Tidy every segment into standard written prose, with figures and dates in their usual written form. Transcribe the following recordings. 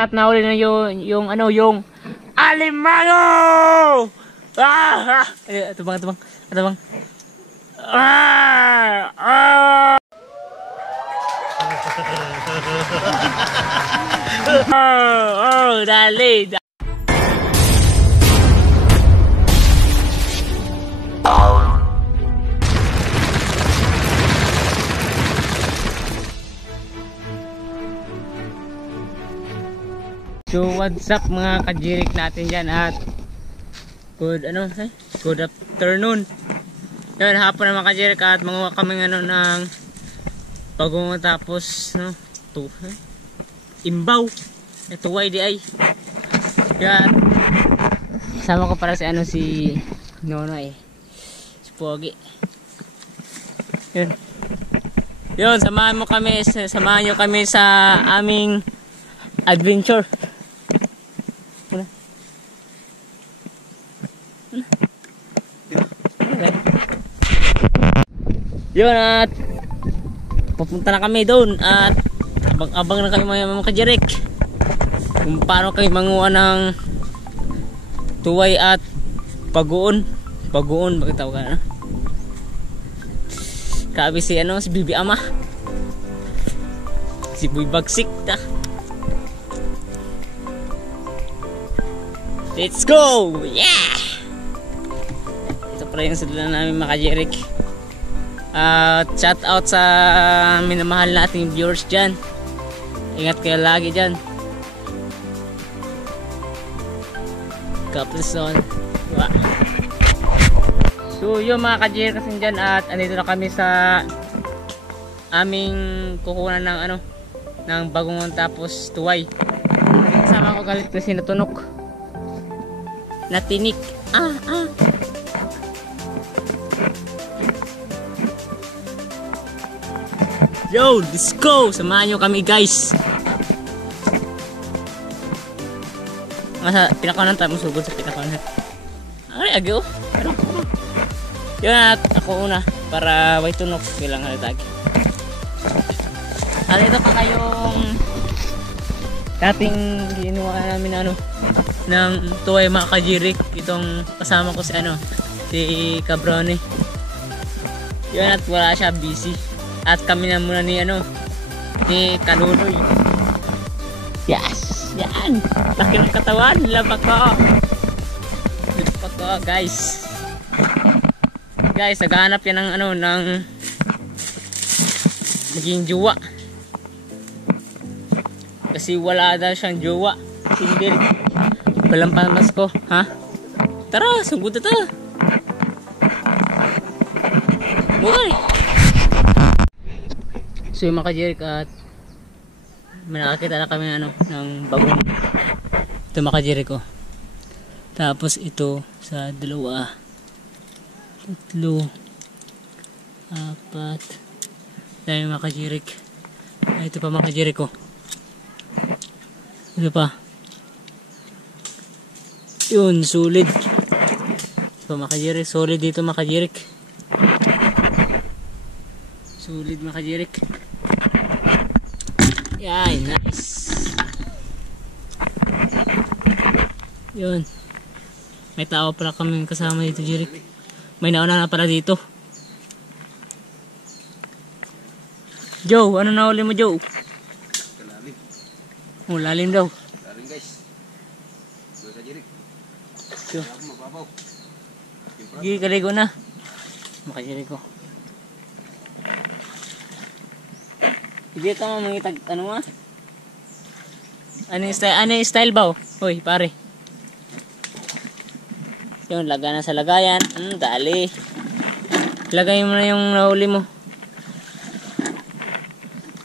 At nahuli na yung ano, yung alimango! Ah! Ito bang, ito bang, ito bang. Ah! Ah! Oh, dali. So what's up mga kajirik natin dyan at good afternoon. Yan, hapon na mga kajirik at manguha kami ng bagongo tapos imbaw. Ito ay di ay. Yan. Kasama ko para si Nonoy. Si Pogi. Yun. Yun, samahan nyo kami sa aming adventure. Yun, at pupunta na kami doon at abang na kami mga kajirik kung paano kami manguha ng tuway at bagoon, bakit tawag ka na? Kabi si Bibi Ama, si Boy Bagsik ta. Let's go! Yeah! Ito pala yung sadala namin mga kajirik. Shout out sa minamahal nating viewers dyan. Ingat kayo lagi dyan. Kaplison. So yun mga kajirik kasi dyan at andito na kami sa aming kukunan ng bagongon tapos tuway. Kasama ko galit kasi natunok. Natinik. Yo, let's go! Samahan nyo kami guys. Nasa pinakanan tayo musugod sa pinakanan. Ay, agyo. Yun at ako una para way tunok bilang halitagi. At ito pa kayong dating ginawa namin ng tuway mga kajirik. Itong kasama ko si Cabrone. Yun at wala siya, busy. At kami na muna ni Kalunoy. Yes! Yan! Laki ng katawan! Lapak ko! Guys! Guys, naghahanap yan ng maging jowa. Kasi wala daw siyang jowa. Single. Walang pamas ko. Ha? Tara! Sugod na ta! Buhay! So yung mga kajirik at may nakakita na kami ng bagong ito mga kajirik ko. Tapos ito sa 2, 3, 4 dahil mga kajirik. Ito pa mga kajirik ko. Ito pa. Yun, solid. Ito mga kajirik. Solid dito mga kajirik. Solid mga kajirik. Yan, nice. Yun. May tao pala kami kasama dito, Jirik. May nauna na pala dito. Joe, ano nahuli mo, Joe? Lalim. Oh, lalim daw. Lalim guys. Buhay ka, Jirik. Joe. Ako magpapaw. Sige, kaligo na. Makajirik ko. Hindi ka mangitag, Ano yung style ba? Hoy, pare. Yun, laga na sa lagayan. Dali. Lagay mo na yung nahuli mo.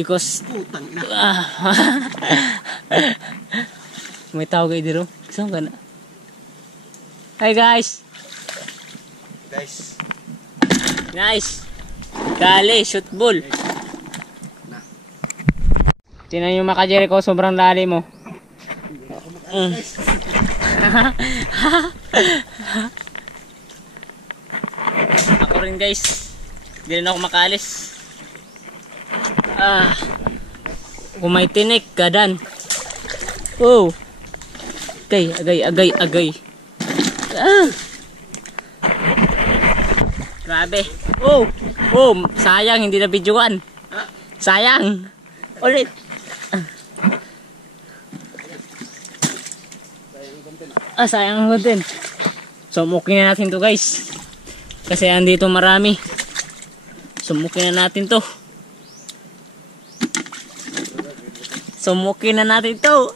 Because putang ina. May tao kayo dito. Saan ka na? Hi guys. Nice. Dali, shoot ball. Tingnan yung mga kajirik ko, sobrang lalim mo. Ako rin guys. Hindi rin ako makaalis. Kung may tinik, gadan. Oh. Agay. Ah. Grabe. Oh, sayang hindi na videoan. Sayang. Ulit. Sayang ang content. Sumukin na natin to guys. Kasi andito marami. Sumukin na natin to. Sumukin na natin to.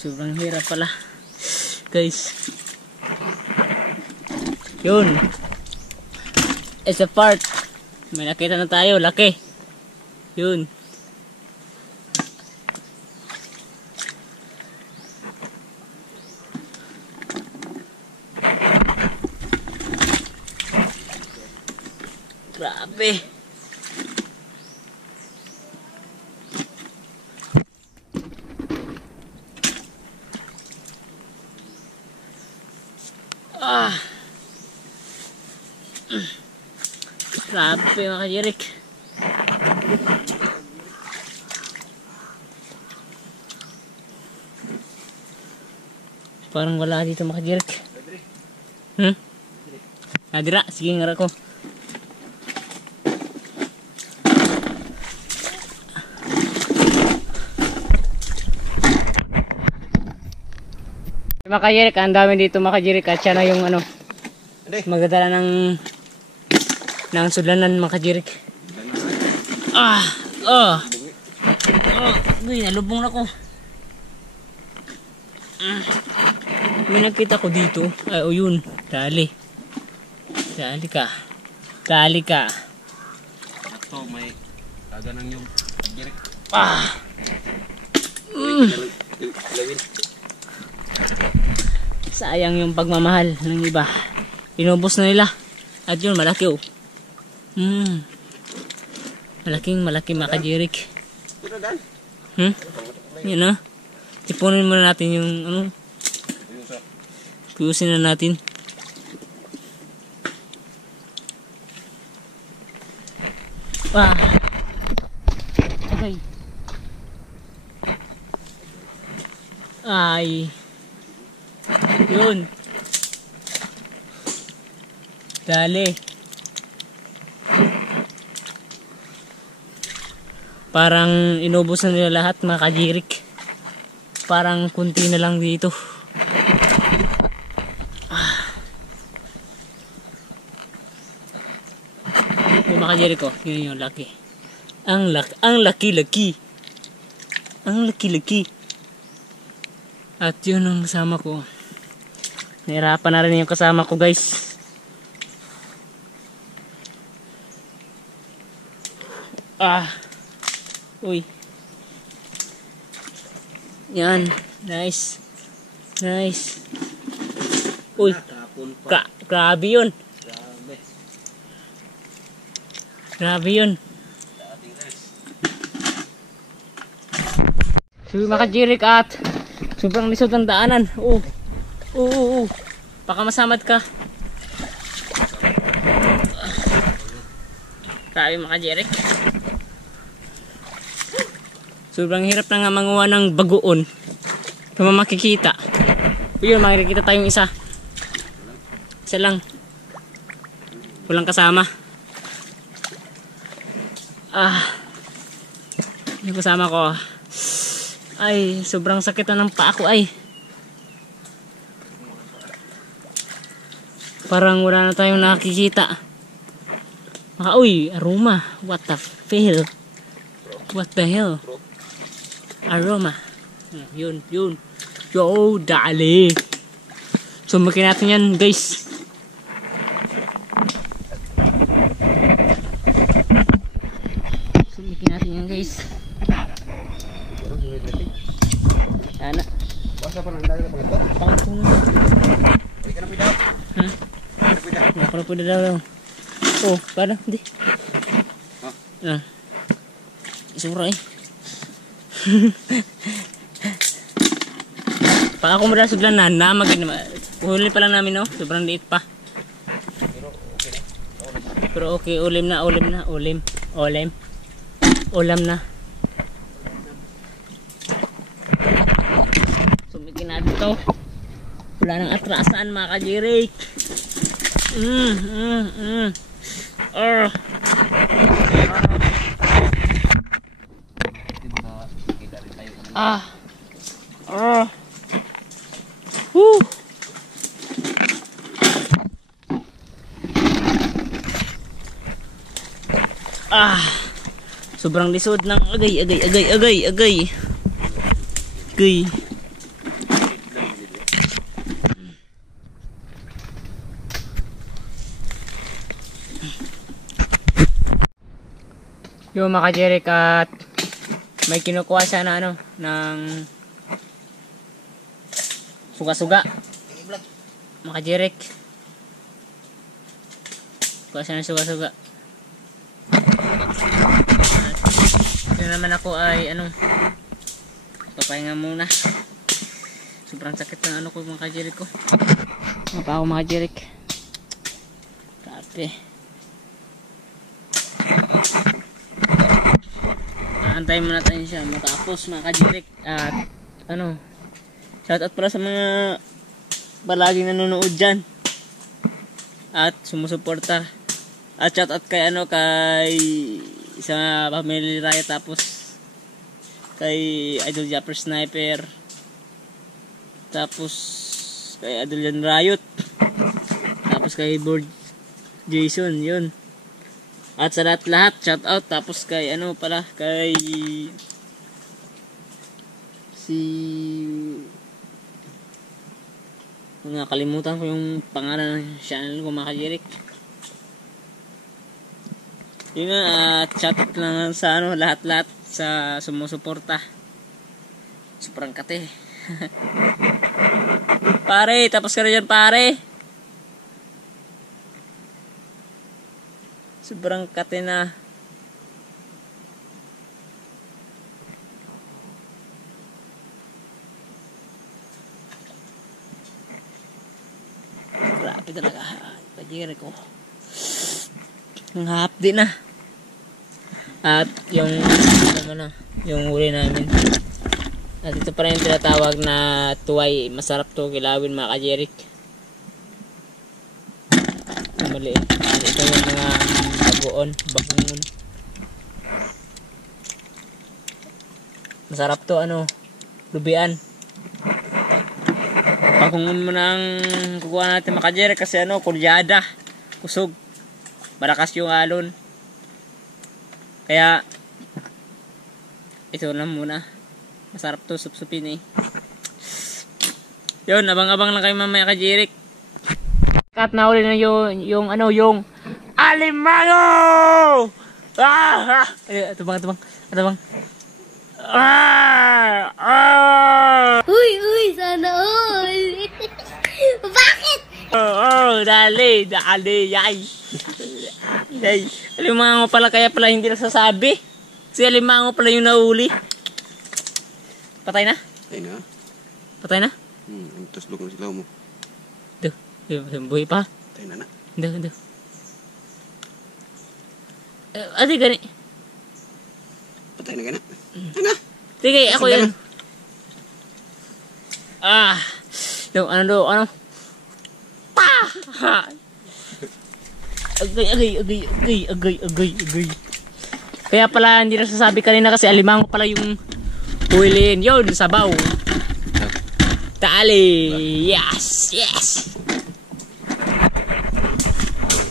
Sobrang hirap pala. Guys. Yun. It's a part. May nakita na tayo. Laki. Yun. Grabe. Grabe mga kajirik. Parang wala dito mga kajirik. Nadira, sige nga ko. Mga kajirik, ang dami dito mga kajirik. At siya na yung ano, magdadala ng sudlanan mga kajirik. Uy, nalubong na ko. May nakita ko dito. Ay, yun. Dali ka. Ito, may kaganang yung kajirik. Sayang yung pagmamahal ng iba. Inubos na nila. At yun, malaki oh. Malaking mga kajirik. Yun na. Tipunin muna natin yung ano. Kuyusin na natin. Okay. Ay. Yun. Dali. Parang inubos na nila lahat mga kajirik. Parang kunti na lang dito. Yung mga kajirik ko, yun yung laki. Ang laki-laki. At yun ang kasama ko. Nahirapan na rin yung kasama ko guys. Uy. Yan. Nice. Uy. Grabe yun. So mga kajirik at sobrang lisod ang daanan. Baka masamad ka. Grabe mga kajirik. Sobrang hirap na nga manguha ng bagoon. Kung makikita. Yun, makikita tayong isa. Isa lang. Walang kasama. Yung kasama ko. Ay, sobrang sakit na ng paa ko ay. Parang wala na tayong nakikita. Uy, aroma. What the hell? Aroma. Yun. Yo, dali. Sumakin natin yan, guys. Sana. Basta pa lang dahil na pagkato. Pangatong na. Hindi ka na pidaw. Ako na po na daw. Paano? Hindi. Isura eh. Pag ako mula sudlan na huli pa lang namin, no? Sobrang liit pa. Pero okay na. Pero okay, ulam na. Ulam na. Sumikin natin to. Wala nang atrasan mga kajirik. Woo. Sobrang lisod ng agay. Yung mga kajerik at may kinukuha siya na ano ng suga-suga. Mga kajerik. Kuha siya ng suga-suga. Yun naman ako ay papahinga muna. Sobrang sakit ng ko mga kajerik ko. Mapa ako mga kajerik. Grabe. Antayin muna tayo siya matapos mga kajirik. At shout out para sa mga palaging nanonood dyan at sumusuporta. At shout out kay sa Family Riot, tapos kay Idol Japper Sniper, tapos kay Idol Riot, tapos kay Board Jason, yun. At sa lahat shout out, tapos kay kay nakalimutan ko yung pangalan ng channel ko mga kajirik. Yun nga, at shout out lang sa lahat sa sumusuporta. Sobrang kate. Pare, tapos ka rin yan pare. Sobrang kate na. Grabe talaga. Pajiri ko. Ang hapdi na. At yung yung huli namin. At ito pa rin yung tinatawag na tuway. Masarap to kilawin mga kajerik. Maliit. Ito yung mga bagoon. Masarap to lubian. Bagungon mo nang kukuha natin mga kajerik kasi kulyada. Kusog. Malakas yung alon. Kaya ito lang muna. Masarap to supsupin eh. Yun, abang-abang lang kayo mamaya kajirik. Kat na uli na yung alimango! Ito bang. Uy, sana all. Bakit? Dali, yay. Alimango pala, kaya pala hindi nasasabi. Si alimango pala yung nahuli. Patay na? Patay na? Tapos lukang silaw mo. Buhay pa? Patay na. Hindi. Ate gani. Patay na gana. Sige, ako yan. Ano? Pa! Agay. Kaya pala hindi nasasabi kanina kasi alimango pala yung huwilin. Yun, sabaw. Tali. Yes.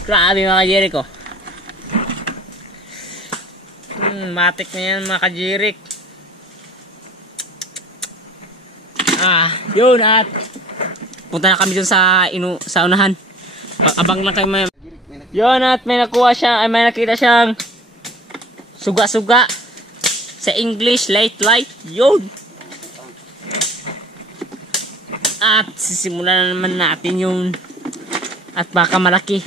Grabe mga kajirik ko. Matik na yan mga kajirik. Yun, at punta na kami dun sa unahan. Abang lang kayo yun, at may nakita siyang suga-suga. Sa English, light. Yun. At sisimulan na naman natin yun. At baka malaki.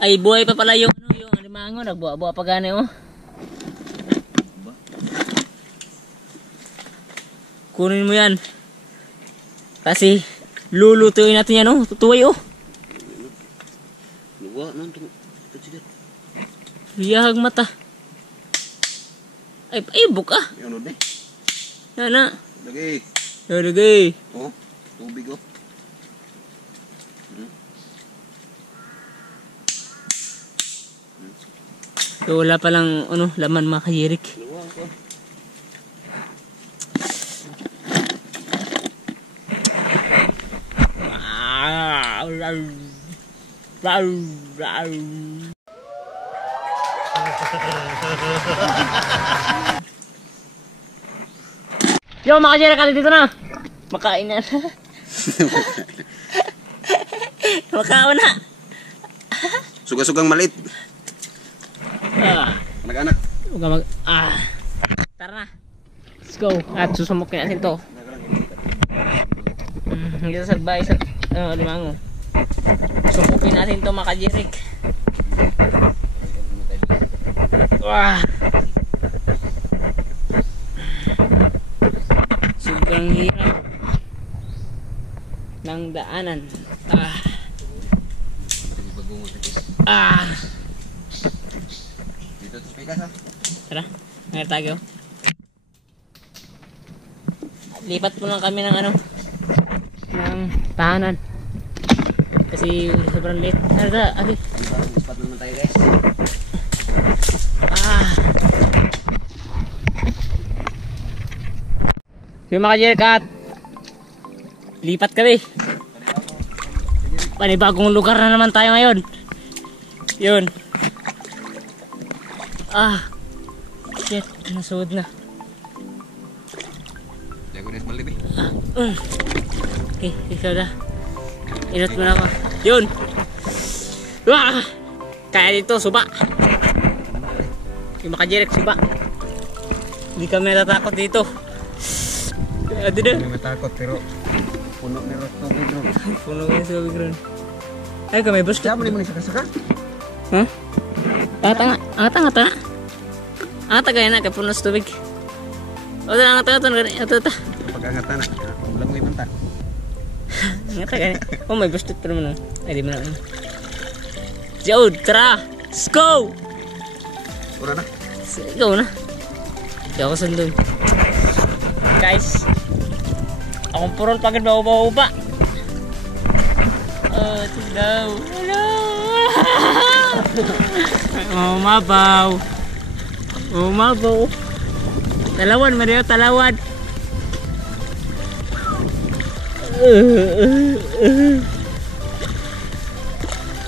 Ay, buhay pa pala yung alimango. Nagbuha-buha pa gani Kunin mo yan. Kasi lulutuin natin yan tutuway nonton. Consider. Liyahag mata. Ay, paibok ah. Yung unod ni. Nana. Lagi. Lagay. Oh, tubig oh. So, wala palang ano, laman mga kajirik. Luwang ko. Yo, mga kajirik, kali dito na. Makain na. Makaon na. Suga-sugang maliit. Anak-anak. Tara na. Let's go. At susumukin natin to. Dito sa bahay sa limango. Sumukin natin to mga kajirik. Wah. Sobrang hirap ng daanan. Dito sa pikas ha. Tara, ngayon tayo. Lipat po lang kami ng ano, ng tahanan. Kasi sobrang late. Tara, ate. Ispat naman tayo guys. Yung mga kajirik, lipat kami. Panibagong lugar na naman tayo ngayon. Yun. Shit, nasuod na. Jago na malibig. Okay, ikaw na. Inot mo na ako. Yun. Kaya dito, suba. Yung mga kajirik, suba. Hindi kami natatakot dito. Adi na. Hindi matakot pero puno ni tubig ron. Puno ni tubig ron. Ay, kami bus. Siya mo ni mo saka-saka? Huh? Angata. Angata gaya na kay puno sa tubig. O, angata. Pag-angatan na. Wala mo ibanta. Angata gaya. Oh, may bus pa naman. Ay, di mo na. Jod, tara! Let's go! Ura na. Go na. Di ako sundun. Guys, akong puron pagod ba uba. Hello. Umabaw. Talawan, Mario, talawan.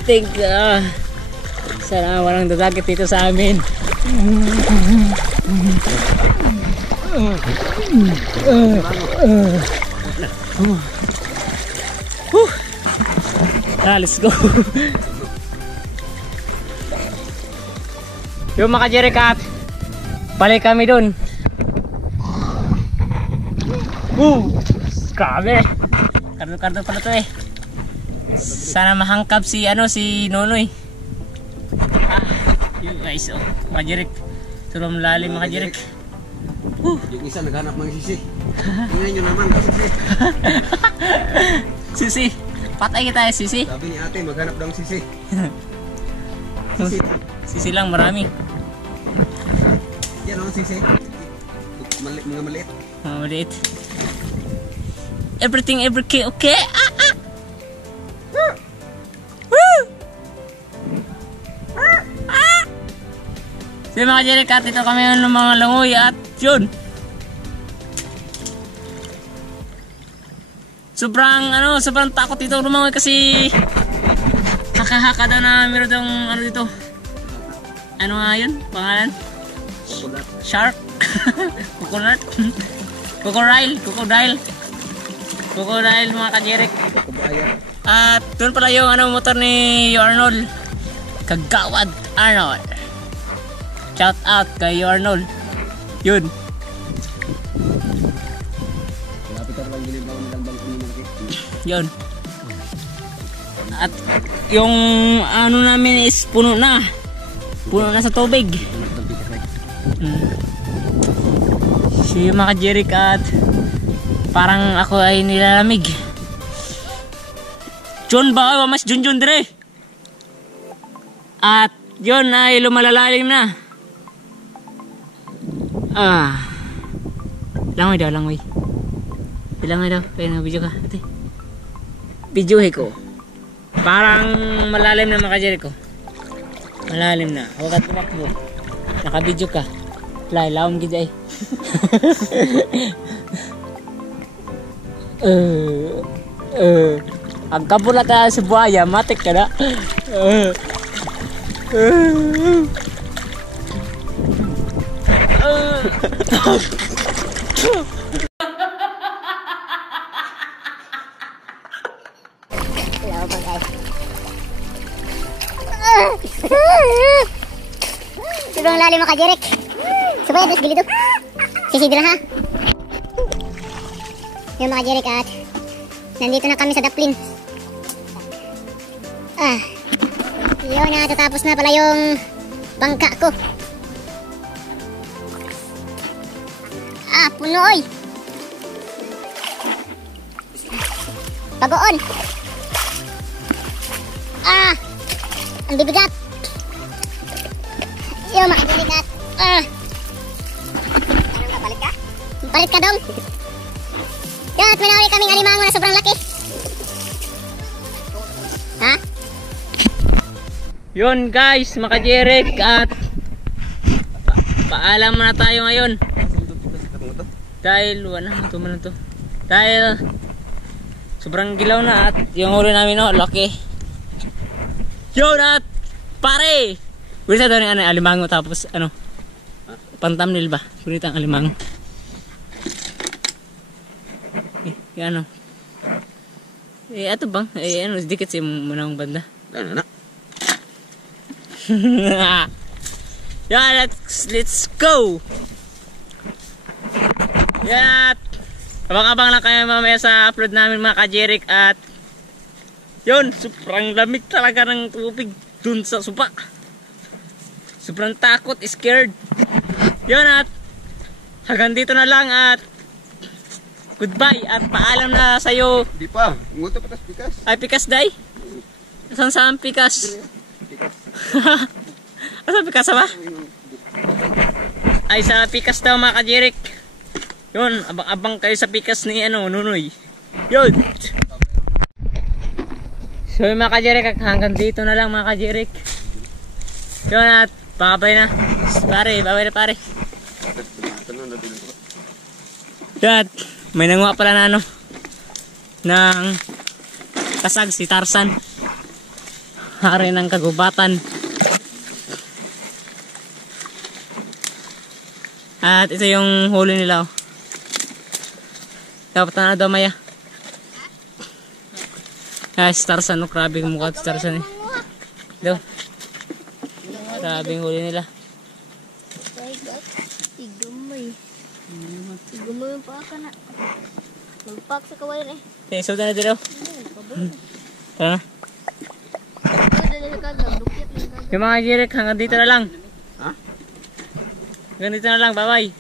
Think, sana walang dadagit dito sa amin. Let's go. Yung mga kajirik, balik kami dun. Grabe. Kardo pala to eh. Sana mahangkap si Nonoy. Yun guys, mga kajirik. Tulong lalim mga kajirik. Yung isa naghanap ng sisi. Tingnan nyo naman sisi. Sisi, patay kita sisi. Sabi ni ate maghanap ng sisi. Sisi lang marami. Yan o sisi. Mga maliit. Maliit. Everything okay. So mga kajirik, dito kami ng mga langoy at yun. Sobrang takot dito lumangoy kasi haka-haka daw na meron daw dito. Ano nga yun? Pangalan? Shark? Coconut? Crocodile mga kajirik. At doon pala yung motor ni Arnold. Kagawad Arnold. Shout out kay Arnold. Yun. Yun. At yung namin is puno na sa tubig. So yung mga kajirik at parang ako ay nilalamig. John ba? Mas Junjun dire. At yun ay lumalalalim na. Langoy daw, langoy. Langoy daw, kaya na-video ka. Ate. Videohe ko. Parang malalim na mga ka-Jericho. Malalim na. Huwag at tumakbo. Naka-video ka. Laom gid ay. Ang kabulat na sa buhaya, matik ka na. Sobrang lalim mga ka-Jeric. Subay, atas gilid. Sisidra ha. Yung mga Jeric at nandito na kami sa Daplin. Yun na, tatapos na pala yung bangka ko. Puno oy. Bagoon. Ang bibigat. Yung mga Jeric at palit ka? Palit ka dong. Yan, at may nakuli kaming alimango na sobrang laki. Ha? Yun guys, mga ka-Jeric, at paalam na tayo ngayon. Dahil dahil sobrang gilaw na at yung huli namin laki. Yun at pare! Wala daw ng alimango tapos pan-thumbnail ba? Gunita ang alimango. Yan ato bang? Dikit si munang banda. Ano na? Yeah, let's go. Yan, abang-abang lang kayo mamaya sa upload namin mga ka-Jeric. At yun, sobrang lamig talaga ng tubig dun sa supa. Sobrang takot, scared. Yun, at hanggang dito na lang at goodbye at paalam na sa'yo. Di pa. Nguto patas pikas. Ay, pikas day? Asan saan pikas? Asan pikas ba? Ay, sa pikas daw mga ka-Jeric. Yun, abang-abang kayo sa pikas ni Nunoy. Yun. So yung mga ka-Jeric, hanggang dito na lang mga ka-Jeric. Yun, at babay na. Pare, babay na pare. Yun, may nanguha pala na ng kasag si Tarzan. Hari ng kagubatan. At ito yung huli nila. Dapat na daw maya. Si Tarzan, grabe yung mukha si Tarzan eh. Daw. Grabe yung huli nila. Igumay yung paka na. Magpak sa kawayan eh. Isuot na dito. Tara na. Yung mga Jeric, hanggang dito na lang. Ha? Hanggang dito na lang, bye bye.